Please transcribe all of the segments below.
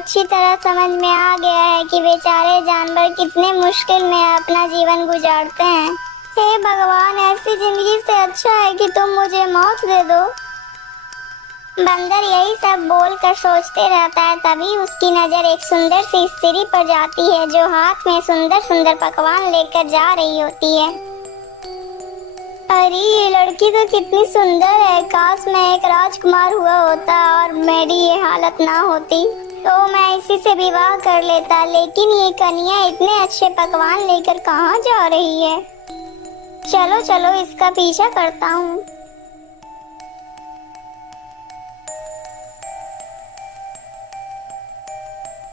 अच्छी तरह समझ में आ गया है कि बेचारे जानवर कितने मुश्किल में अपना जीवन गुजारते हैं। हे भगवान, ऐसी जिंदगी से अच्छा है कि तुम मुझे मौत दे दो। बंदर यही सब बोलकर सोचते रहता है। तभी उसकी नजर एक सुंदर सी स्त्री पर जाती है जो हाथ में सुंदर सुंदर पकवान लेकर जा रही होती है। अरे ये लड़की तो कितनी सुंदर है, काश मैं एक राजकुमार हुआ होता और मेरी ये हालत ना होती तो मैं इसी से विवाह कर लेता। लेकिन ये कन्या इतने अच्छे पकवान लेकर कहाँ जा रही है? चलो चलो इसका पीछा करता हूँ।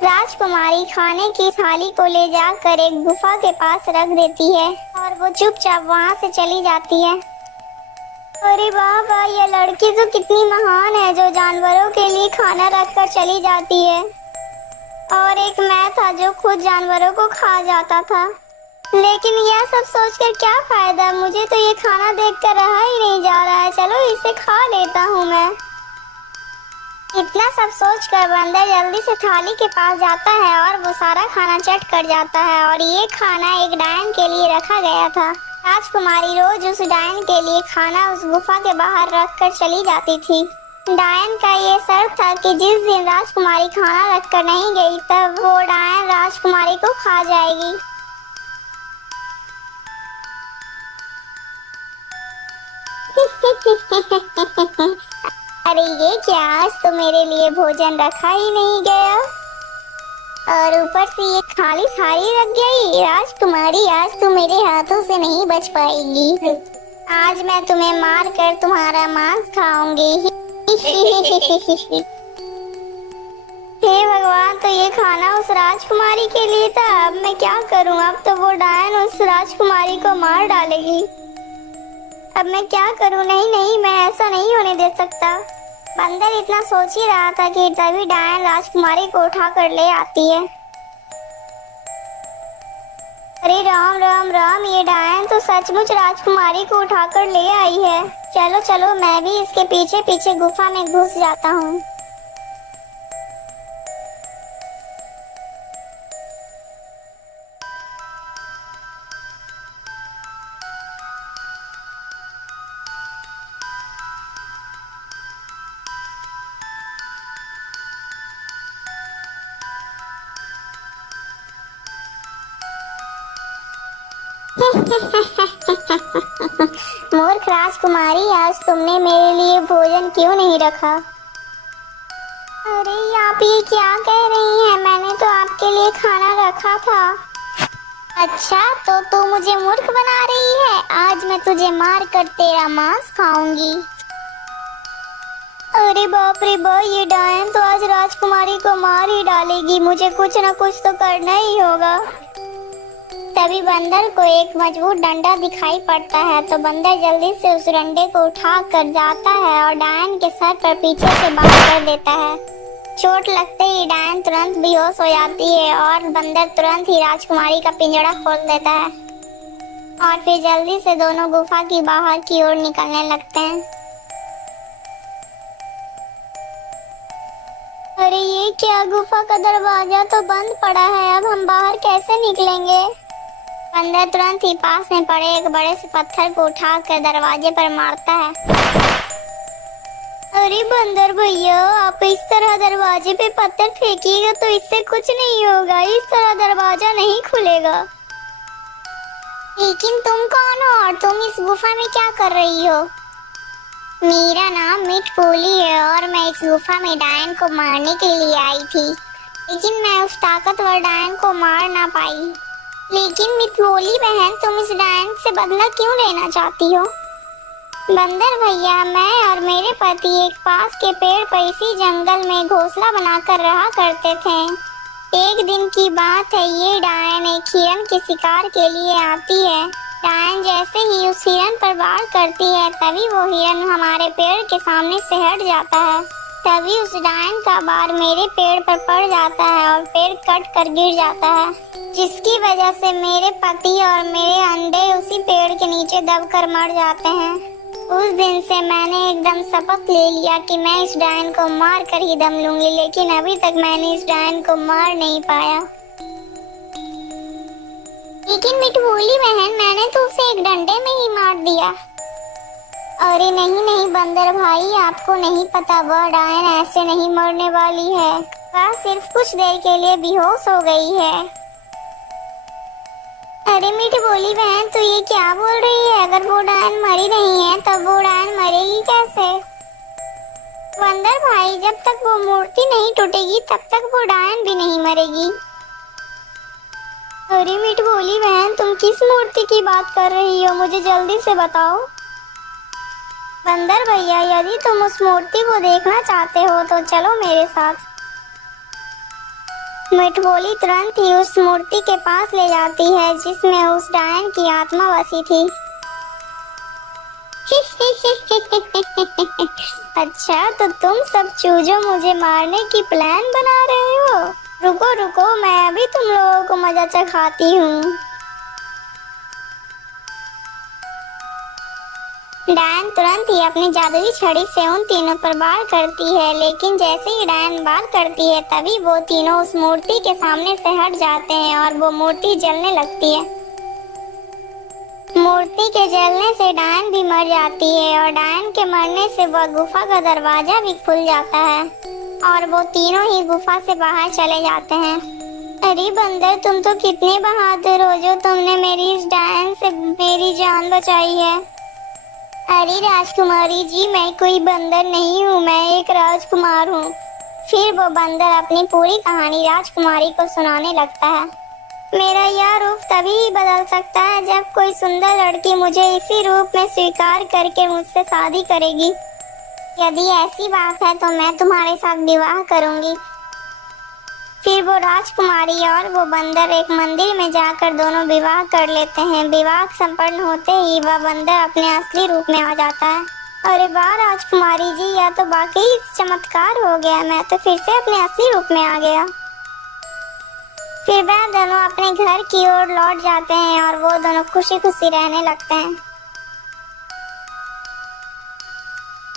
राजकुमारी खाने की थाली को ले जाकर एक गुफा के पास रख देती है और वो चुपचाप वहाँ से चली जाती है। अरे वाह वाह, ये लड़की तो कितनी महान है जो जानवरों के लिए खाना रखकर चली जाती है। और एक मैं था जो खुद जानवरों को खा जाता था। लेकिन यह सब सोचकर क्या फायदा, मुझे तो ये खाना देखकर रहा ही नहीं जा रहा है। चलो इसे खा लेता हूँ मैं। इतना सब सोचकर बंदर जल्दी से थाली के पास जाता है और वो सारा खाना चट कर जाता है। और ये खाना एक डायन के लिए रखा गया था। राजकुमारी रोज उस डायन के लिए खाना उस गुफा के बाहर रखकर चली जाती थी। डायन का ये शर्त था कि जिस दिन राजकुमारी खाना रखकर नहीं गई तब वो डायन राजकुमारी को खा जाएगी। अरे ये क्या, आज तो मेरे लिए भोजन रखा ही नहीं गया और ऊपर से ये खाली थाली रख गई। राजकुमारी, आज तू मेरे हाथों से नहीं बच पाएगी। आज मैं तुम्हें मार कर तुम्हारा मांस खाऊंगी। हे भगवान, तो ये खाना उस राजकुमारी के लिए था। अब मैं क्या करूं? अब तो वो डायन उस राजकुमारी को मार डालेगी। अब मैं क्या करूं? नहीं नहीं, मैं ऐसा नहीं होने दे सकता। बंदर इतना सोच ही रहा था कि तभी डायन राजकुमारी को उठा कर ले आती है। अरे राम राम राम, ये डायन तो सचमुच राजकुमारी को उठाकर ले आई है। चलो चलो मैं भी इसके पीछे पीछे गुफा में घुस जाता हूँ। मूर्ख राजकुमारी, आज तुमने मेरे लिए भोजन क्यों नहीं रखा? अरे आप ये क्या कह रही हैं? मैंने तो आपके लिए खाना रखा था। अच्छा, तो तू मुझे मूर्ख बना रही है। आज मैं तुझे मार कर तेरा मांस खाऊंगी। अरे बाप रे बाप, ये डायन तो आज राजकुमारी को मार ही डालेगी। मुझे कुछ ना कुछ तो करना ही होगा। तभी बंदर को एक मजबूत डंडा दिखाई पड़ता है तो बंदर जल्दी से उस डंडे को उठा कर जाता है और डायन के सर पर पीछे से वार कर देता है। चोट लगते ही डायन तुरंत बेहोश हो जाती है और बंदर तुरंत ही राजकुमारी का पिंजड़ा खोल देता है और फिर जल्दी से दोनों गुफा की बाहर की ओर निकलने लगते हैं। अरे ये क्या, गुफा का दरवाजा तो बंद पड़ा है। अब हम बाहर कैसे निकलेंगे? बंदर तुरंत ही पास में पड़े एक बड़े से पत्थर को उठाकर दरवाजे पर मारता है। अरे बंदर भैया, आप इस तरह दरवाजे पे पत्थर फेंकिएगा तो इससे कुछ नहीं होगा। इस तरह दरवाजा नहीं खुलेगा। लेकिन तुम कौन हो और तुम इस गुफा में क्या कर रही हो? मेरा नाम मिठपूली है और मैं इस गुफा में डायन को मारने के लिए आई थी, लेकिन मैं उस ताकतवर डायन को मार ना पाई। लेकिन मिठपूली बहन, तुम इस डायन से बदला क्यों लेना चाहती हो? बंदर भैया, मैं और मेरे पति एक पास के पेड़ पर इसी जंगल में घोंसला बनाकर रहा करते थे। एक दिन की बात है, ये डायन एक हिरन के शिकार के लिए आती है। डायन जैसे ही उस हिरन पर वार करती है तभी वो हिरन हमारे पेड़ के सामने से हट जाता है। तभी उस डायन का वार मेरे पेड़ पर पड़ जाता है और पेड़ कट कर गिर जाता है, जिसकी वजह से मेरे पति और मेरे अंडे उसी पेड़ के नीचे दबकर मर जाते हैं। उस दिन से मैंने एकदम शपथ ले लिया कि मैं इस डायन को मार कर ही दम लूंगी, लेकिन अभी तक मैंने इस डायन को मार नहीं पाया। लेकिन मिठभोली बहन, मैंने तो उसे एक डंडे में ही मार दिया। अरे नहीं नहीं बंदर भाई, आपको नहीं पता, वह डायन ऐसे नहीं मरने वाली है। वह सिर्फ कुछ देर के लिए बेहोश हो गई है। अरे मिठभोली बहन, तू ये क्या बोल रही है? अगर वो डायन मरी नहीं है तब वो डायन मरेगी कैसे? बंदर भाई, जब तक वो मूर्ति नहीं टूटेगी तब तक वो डायन भी नहीं मरेगी। अरे मिठभोली बहन, तुम किस मूर्ति की बात कर रही हो? मुझे जल्दी से बताओ। बंदर भैया, यदि तुम उस मूर्ति को देखना चाहते हो तो चलो मेरे साथ। मिठभोली तुरंत ही उस मूर्ति के पास ले जाती है जिसमें उस डायन की आत्मा बसी थी। अच्छा, तो तुम सब चूजों मुझे मारने की प्लान बना रहे हो? रुको रुको, मैं अभी तुम लोगों को मजा चखाती हूँ। डायन तुरंत ही अपनी जादुई छड़ी से उन तीनों पर वार करती है, लेकिन जैसे ही डायन वार करती है तभी वो तीनों उस मूर्ति के सामने से हट जाते हैं और वो मूर्ति जलने लगती है। मूर्ति के जलने से डायन भी मर जाती है और डायन के मरने से वह गुफा का दरवाजा भी खुल जाता है और वो तीनों ही गुफा से बाहर चले जाते हैं। अरे बंदर, तुम तो कितने बहादुर हो जो तुमने मेरी इस डायन से मेरी जान बचाई है। अरे राजकुमारी जी, मैं कोई बंदर नहीं हूँ, मैं एक राजकुमार हूँ। फिर वो बंदर अपनी पूरी कहानी राजकुमारी को सुनाने लगता है। मेरा यह रूप तभी ही बदल सकता है जब कोई सुंदर लड़की मुझे इसी रूप में स्वीकार करके मुझसे शादी करेगी। यदि ऐसी बात है तो मैं तुम्हारे साथ विवाह करूंगी। फिर वो राजकुमारी और वो बंदर एक मंदिर में जाकर दोनों विवाह कर लेते हैं। विवाह संपन्न होते ही वह बंदर अपने असली रूप में आ जाता है। अरे वाह राजकुमारी जी, यह तो वाकई चमत्कार हो गया, मैं तो फिर से अपने असली रूप में आ गया। फिर वह दोनों अपने घर की ओर लौट जाते हैं और वो दोनों खुशी खुशी रहने लगते हैं।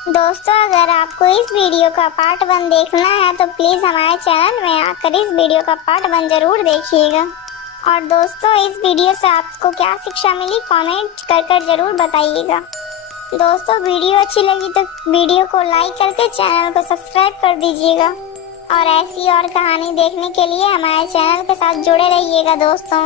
दोस्तों, अगर आपको इस वीडियो का पार्ट 1 देखना है तो प्लीज़ हमारे चैनल में आकर इस वीडियो का पार्ट 1 जरूर देखिएगा। और दोस्तों, इस वीडियो से आपको क्या शिक्षा मिली कमेंट कर जरूर बताइएगा। दोस्तों, वीडियो अच्छी लगी तो वीडियो को लाइक करके चैनल को सब्सक्राइब कर दीजिएगा और ऐसी और कहानी देखने के लिए हमारे चैनल के साथ जुड़े रहिएगा दोस्तों।